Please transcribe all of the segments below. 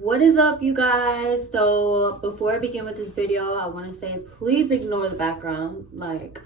What is up, you guys? So before I begin with this video, I want to say please ignore the background. Like,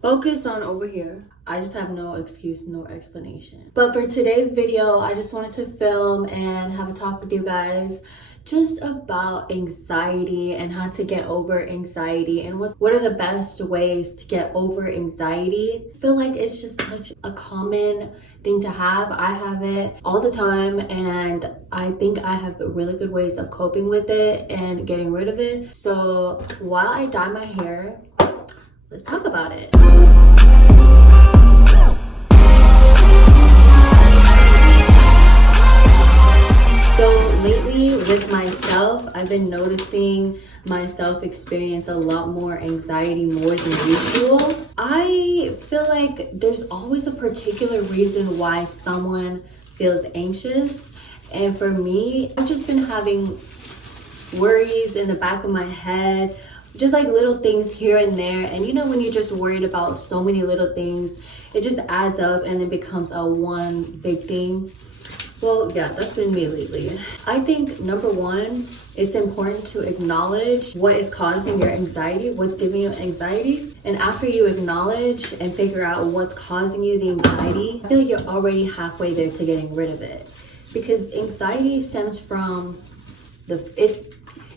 focus on over here. I just have no excuse, no explanation. But for today's video, I just wanted to film and have a talk with you guys just about anxiety and how to get over anxiety and what are the best ways to get over anxiety. I feel like it's just such a common thing to have. I have it all the time, and I think I have really good ways of coping with it and getting rid of it. So while I dye my hair, let's talk about it. So lately with myself, I've been noticing myself experience a lot more anxiety more than usual. I feel like there's always a particular reason why someone feels anxious. And for me, I've just been having worries in the back of my head, just like little things here and there. And you know, when you're just worried about so many little things, it just adds up and it becomes a one big thing. Well, yeah, that's been me lately. I think number one, it's important to acknowledge what is causing your anxiety, what's giving you anxiety. And after you acknowledge and figure out what's causing you the anxiety, I feel like you're already halfway there to getting rid of it. Because anxiety stems from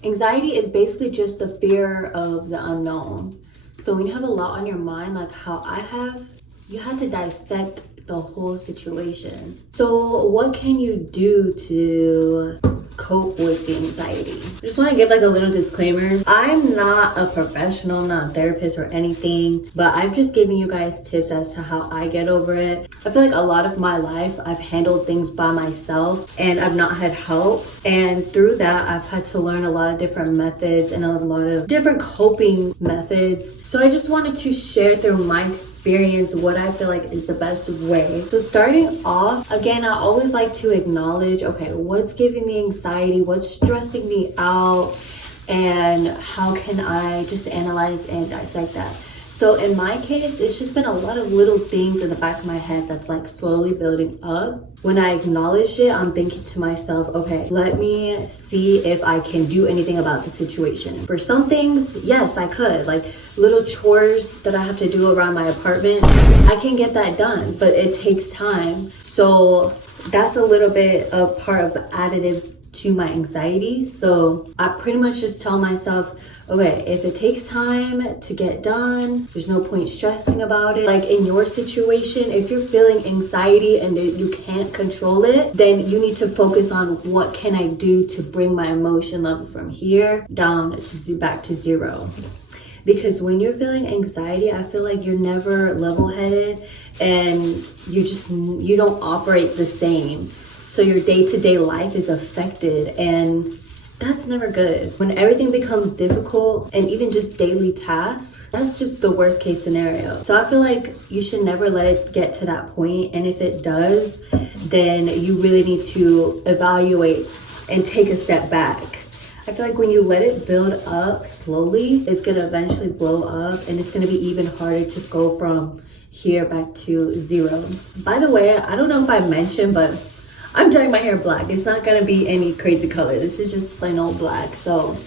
anxiety is basically just the fear of the unknown. So when you have a lot on your mind, like how I have, you have to dissect the whole situation. So what can you do to cope with the anxiety? I just want to give like a little disclaimer. I'm not a professional, not a therapist or anything, but I'm just giving you guys tips as to how I get over it. I feel like a lot of my life I've handled things by myself and I've not had help, and through that I've had to learn a lot of different methods and a lot of different coping methods. So I just wanted to share through my experience what I feel like is the best way. So starting off, again, I always like to acknowledge, okay, what's giving me anxiety, what's stressing me out, and how can I just analyze and dissect that. So in my case, it's just been a lot of little things in the back of my head that's like slowly building up. When I acknowledge it, I'm thinking to myself, okay, let me see if I can do anything about the situation. For some things, yes, I could. Like little chores that I have to do around my apartment, I can get that done, but it takes time. So that's a little bit of part of the additive to my anxiety. So I pretty much just tell myself, okay, if it takes time to get done, there's no point stressing about it. Like in your situation, if you're feeling anxiety and you can't control it, then you need to focus on what can I do to bring my emotion level from here down to back to zero. Because when you're feeling anxiety, I feel like you're never level-headed and you don't operate the same. So your day-to-day life is affected, and that's never good. When everything becomes difficult and even just daily tasks, that's just the worst case scenario. So I feel like you should never let it get to that point. And if it does, then you really need to evaluate and take a step back. I feel like when you let it build up slowly, it's gonna eventually blow up, and it's gonna be even harder to go from here back to zero. By the way, I don't know if I mentioned, but I'm dyeing my hair black. It's not gonna be any crazy color. This is just plain old black. So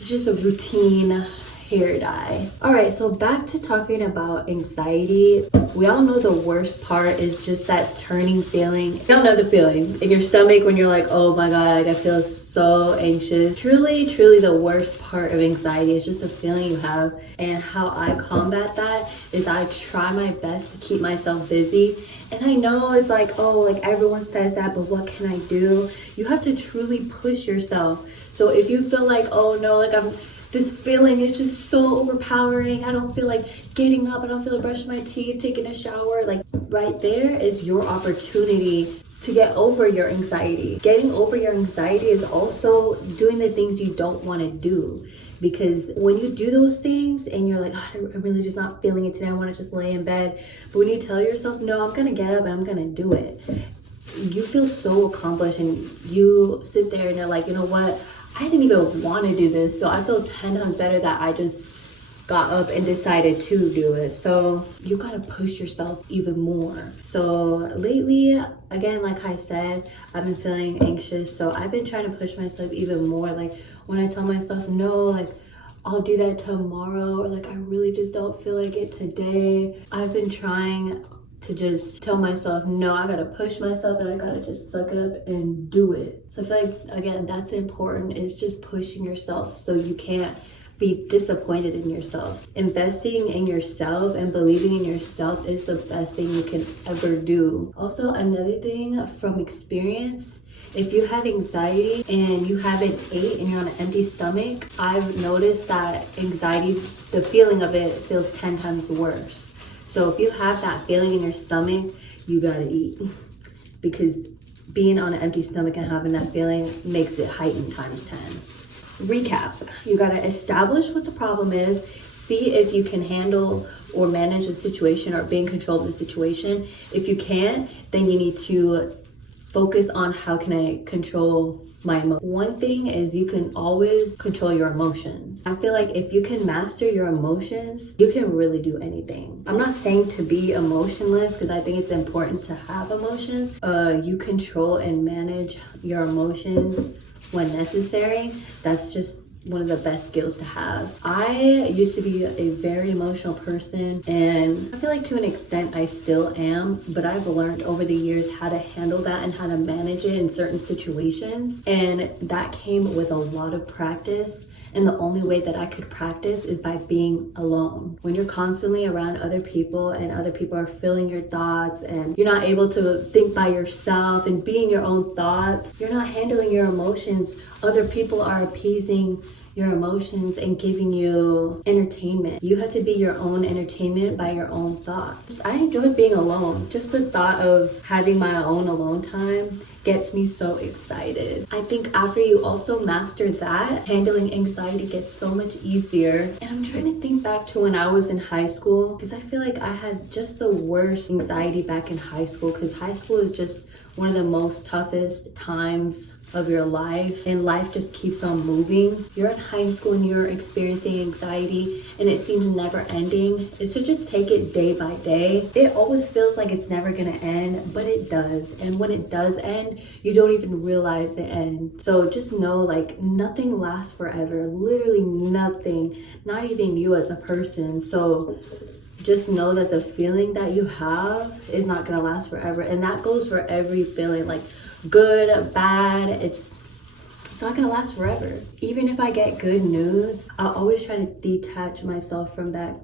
it's just a routine hair dye. All right, so back to talking about anxiety. We all know the worst part is just that turning feeling. You all know the feeling in your stomach when you're like, oh my God, I feel so anxious. Truly, truly the worst part of anxiety is just the feeling you have. And how I combat that is I try my best to keep myself busy. And I know it's like, oh, like everyone says that, but what can I do? You have to truly push yourself. So if you feel like, oh no, like this feeling is just so overpowering, I don't feel like getting up, I don't feel like brushing my teeth, taking a shower, like right there is your opportunity to get over your anxiety. Getting over your anxiety is also doing the things you don't want to do. Because when you do those things and you're like, oh, I'm really just not feeling it today, I want to just lay in bed. But when you tell yourself, no, I'm gonna get up and I'm gonna do it, you feel so accomplished, and you sit there and you're like, you know what, I didn't even want to do this, so I feel 10 times better that I just got up and decided to do it. So you gotta push yourself even more. So lately, again, like I said, I've been feeling anxious, so I've been trying to push myself even more. Like when I tell myself no, like I'll do that tomorrow, or like I really just don't feel like it today, I've been trying to just tell myself no, I gotta push myself and I gotta just suck it up and do it. So I feel like, again, that's important, is just pushing yourself so you can't be disappointed in yourself. Investing in yourself and believing in yourself is the best thing you can ever do. Also, another thing from experience, if you have anxiety and you haven't ate and you're on an empty stomach, I've noticed that anxiety, the feeling of it feels 10 times worse. So if you have that feeling in your stomach, you gotta eat, because being on an empty stomach and having that feeling makes it heightened times 10. Recap, you gotta establish what the problem is, see if you can handle or manage the situation or be in control of the situation. If you can't, then you need to focus on how can I control my emotions. One thing is you can always control your emotions. I feel like if you can master your emotions, you can really do anything. I'm not saying to be emotionless, because I think it's important to have emotions. You control and manage your emotions when necessary. That's just one of the best skills to have. I used to be a very emotional person, and I feel like to an extent I still am, but I've learned over the years how to handle that and how to manage it in certain situations, and that came with a lot of practice. And the only way that I could practice is by being alone. When you're constantly around other people and other people are filling your thoughts and you're not able to think by yourself and be in your own thoughts, you're not handling your emotions. Other people are appeasing your emotions and giving you entertainment. You have to be your own entertainment by your own thoughts. I enjoy being alone. Just the thought of having my own alone time gets me so excited. I think after you also master that, handling anxiety gets so much easier. And I'm trying to think back to when I was in high school, because I feel like I had just the worst anxiety back in high school, because high school is just one of the most toughest times of your life, and life just keeps on moving. You're in high school and you're experiencing anxiety and it seems never ending. It's to just take it day by day. It always feels like it's never gonna end, but it does. And when it does end, you don't even realize it ends. So just know, like, nothing lasts forever. Literally nothing, not even you as a person. So just know that the feeling that you have is not gonna last forever. And that goes for every feeling, like good, bad, it's not gonna last forever. Even if I get good news, I always try to detach myself from that,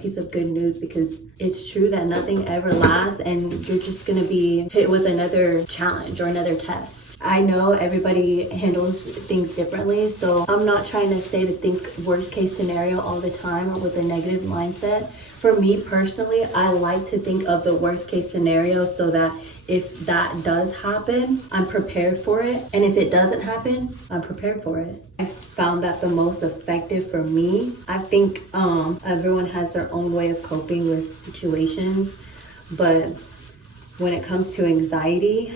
piece of good news, because it's true that nothing ever lasts and you're just gonna be hit with another challenge or another test. I know everybody handles things differently, so I'm not trying to say to think worst case scenario all the time with a negative mindset. For me personally, I like to think of the worst case scenario so that if that does happen, I'm prepared for it. And if it doesn't happen, I'm prepared for it. I found that the most effective for me. I think everyone has their own way of coping with situations, but when it comes to anxiety,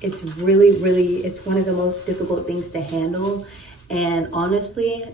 it's it's one of the most difficult things to handle. And honestly,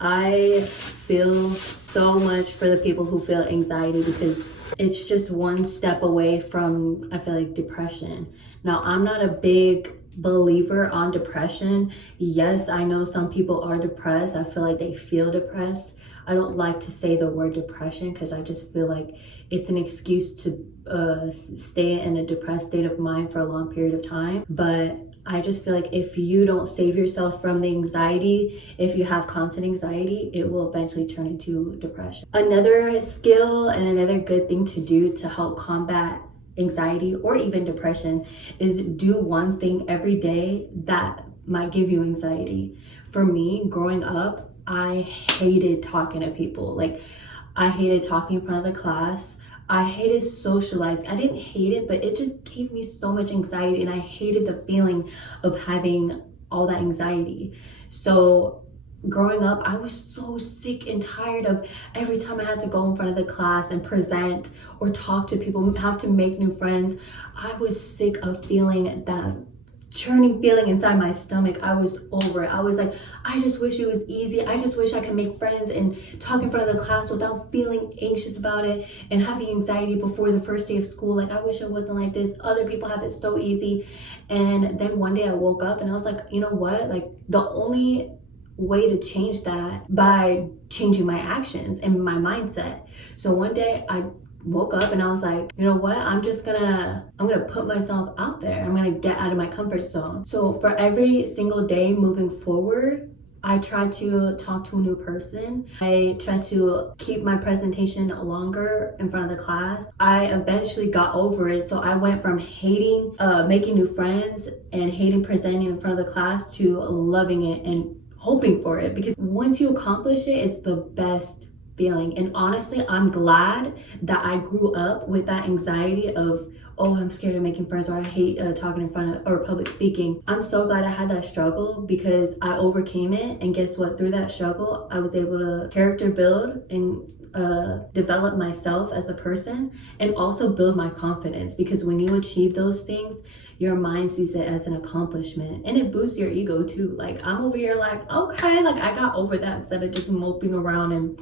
I feel so much for the people who feel anxiety, because it's just one step away from, I feel like, depression. Now, I'm not a big believer on depression. Yes, I know some people are depressed. I feel like they feel depressed. I don't like to say the word depression because I just feel like it's an excuse to stay in a depressed state of mind for a long period of time. But I just feel like if you don't save yourself from the anxiety, if you have constant anxiety, it will eventually turn into depression. Another skill and another good thing to do to help combat anxiety or even depression is do one thing every day that might give you anxiety. For me, growing up, I hated talking to people. Like, I hated talking in front of the class. I hated socializing. I didn't hate it, but it just gave me so much anxiety, and I hated the feeling of having all that anxiety. So growing up, I was so sick and tired of every time I had to go in front of the class and present or talk to people, have to make new friends. I was sick of feeling that churning feeling inside my stomach. I was over it. I was like, I just wish it was easy. I just wish I could make friends and talk in front of the class without feeling anxious about it and having anxiety before the first day of school. Like, I wish it wasn't like this. Other people have it so easy. And then one day I woke up and I was like, you know what? Like, the only way to change that by changing my actions and my mindset. So one day I woke up and I was like, you know what, I'm gonna put myself out there. I'm gonna get out of my comfort zone. So for every single day moving forward, I try to talk to a new person. I try to keep my presentation longer in front of the class. I eventually got over it. So I went from hating making new friends and hating presenting in front of the class to loving it and hoping for it, because once you accomplish it, it's the best feeling. And honestly, I'm glad that I grew up with that anxiety of, oh, I'm scared of making friends, or I hate talking in front of, or public speaking. I'm so glad I had that struggle, because I overcame it. And guess what? Through that struggle, I was able to character build and develop myself as a person, and also build my confidence, because when you achieve those things, your mind sees it as an accomplishment, and it boosts your ego too. Like, I'm over here like, okay, like I got over that, instead of just moping around and,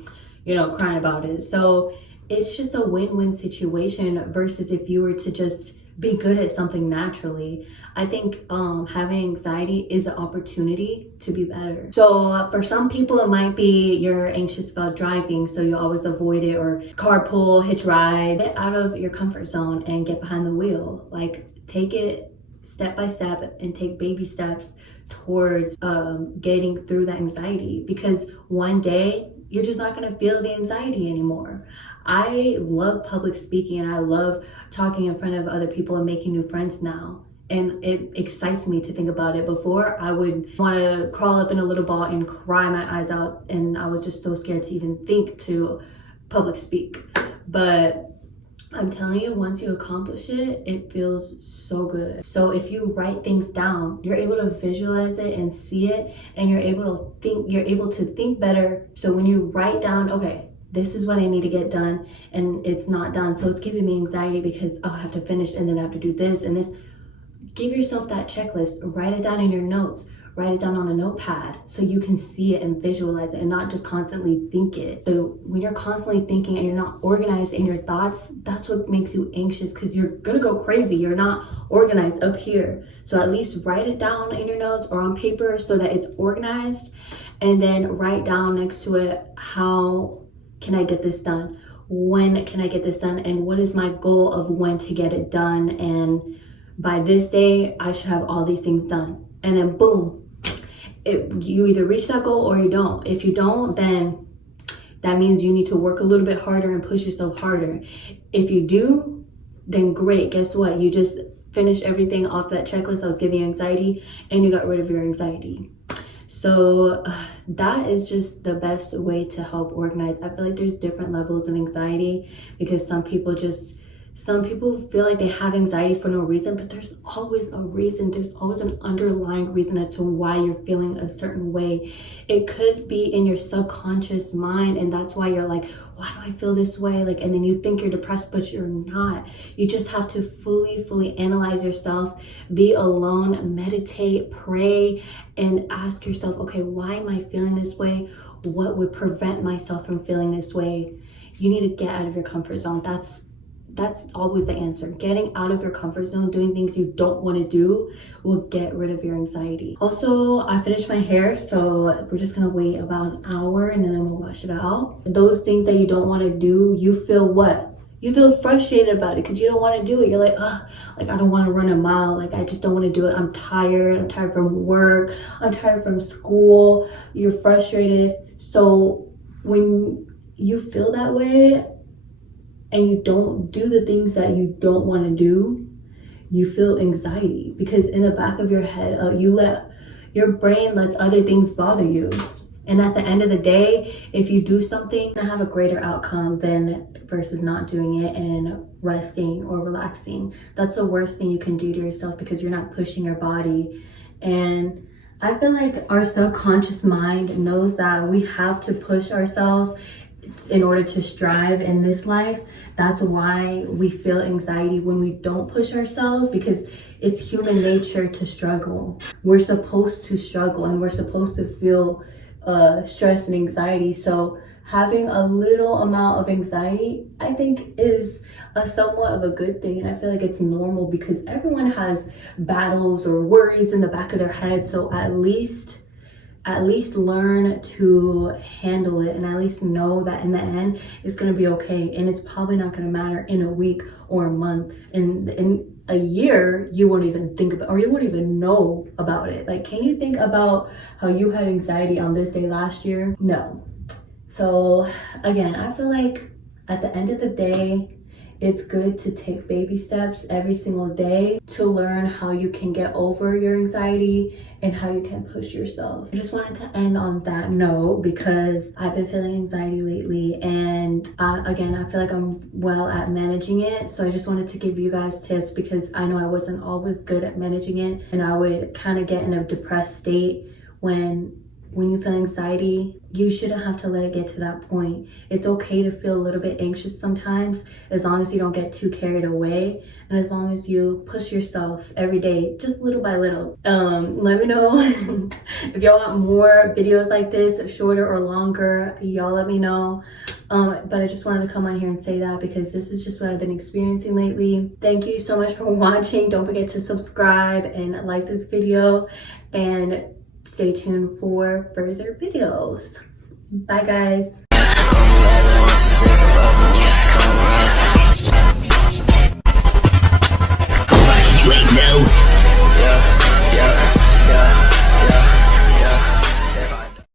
you know, crying about it. So it's just a win-win situation versus if you were to just be good at something naturally. I think having anxiety is an opportunity to be better. So for some people, it might be you're anxious about driving, so you always avoid it, or carpool, hitch ride. Get out of your comfort zone and get behind the wheel. Like, take it step by step and take baby steps towards getting through that anxiety, because one day you're just not going to feel the anxiety anymore. I love public speaking, and I love talking in front of other people and making new friends now. And it excites me to think about it. Before, I would want to crawl up in a little ball and cry my eyes out, and I was just so scared to even think to public speak. But I'm telling you, once you accomplish it, it feels so good. So if you write things down, you're able to visualize it and see it, and you're able to think better. So when you write down, okay, this is what I need to get done, and it's not done, so it's giving me anxiety because, oh, I have to finish, and then I have to do this and this. Give yourself that checklist. Write it down in your notes. Write it down on a notepad so you can see it and visualize it, and not just constantly think it. So when you're constantly thinking and you're not organized in your thoughts, that's what makes you anxious, because you're gonna go crazy. You're not organized up here. So at least write it down in your notes or on paper so that it's organized, and then write down next to it, how can I get this done? When can I get this done? And what is my goal of when to get it done? And by this day, I should have all these things done. And then boom, you either reach that goal or you don't. If you don't, then that means you need to work a little bit harder and push yourself harder. If you do, then great. Guess what? You just finished everything off that checklist that was giving you anxiety, and you got rid of your anxiety. So that is just the best way to help organize. I feel like there's different levels of anxiety, because some people feel like they have anxiety for no reason, but there's always a reason. There's always an underlying reason as to why you're feeling a certain way. It could be in your subconscious mind, and that's why you're like, why do I feel this way? Like, and then you think you're depressed, but you're not. You just have to fully analyze yourself, be alone, meditate, pray, and ask yourself, okay, why am I feeling this way? What would prevent myself from feeling this way? You need to get out of your comfort zone. That's always the answer. Getting out of your comfort zone, doing things you don't want to do, will get rid of your anxiety. Also, I finished my hair, so we're just gonna wait about an hour, and then I'm gonna wash it out. Those things that you don't want to do, you feel what? You feel frustrated about it because you don't want to do it. You're like, ugh, like I don't want to run a mile. Like I just don't want to do it. I'm tired from work. I'm tired from school. You're frustrated. So when you feel that way, and you don't do the things that you don't want to do, you feel anxiety, because in the back of your head, your brain lets other things bother you. And at the end of the day, if you do something, you're gonna have a greater outcome versus not doing it and resting or relaxing. That's the worst thing you can do to yourself, because you're not pushing your body. And I feel like our subconscious mind knows that we have to push ourselves in order to strive in this life. That's why we feel anxiety when we don't push ourselves, because It's human nature to struggle. We're supposed to struggle and we're supposed to feel stress and anxiety. So having a little amount of anxiety, I think, is a somewhat of a good thing. And I feel like it's normal because everyone has battles or worries in the back of their head. So at least learn to handle it, and at least know that in the end it's going to be okay. And it's probably not going to matter in a week or a month. In a year, you won't even think about, or you won't even know about it. Like, can you think about how you had anxiety on this day last year? No. So again, I feel like at the end of the day, it's good to take baby steps every single day to learn how you can get over your anxiety and how you can push yourself. I just wanted to end on that note because I've been feeling anxiety lately, and again, I feel like I'm well at managing it. So I just wanted to give you guys tips because I know I wasn't always good at managing it, and I would kind of get in a depressed state. When you feel anxiety, you shouldn't have to let it get to that point. It's okay to feel a little bit anxious sometimes, as long as you don't get too carried away, and as long as you push yourself every day, just little by little. Let me know if y'all want more videos like this, shorter or longer. Y'all let me know. But I just wanted to come on here and say that because this is just what I've been experiencing lately. Thank you so much for watching. Don't forget to subscribe and like this video, and stay tuned for further videos. Bye guys.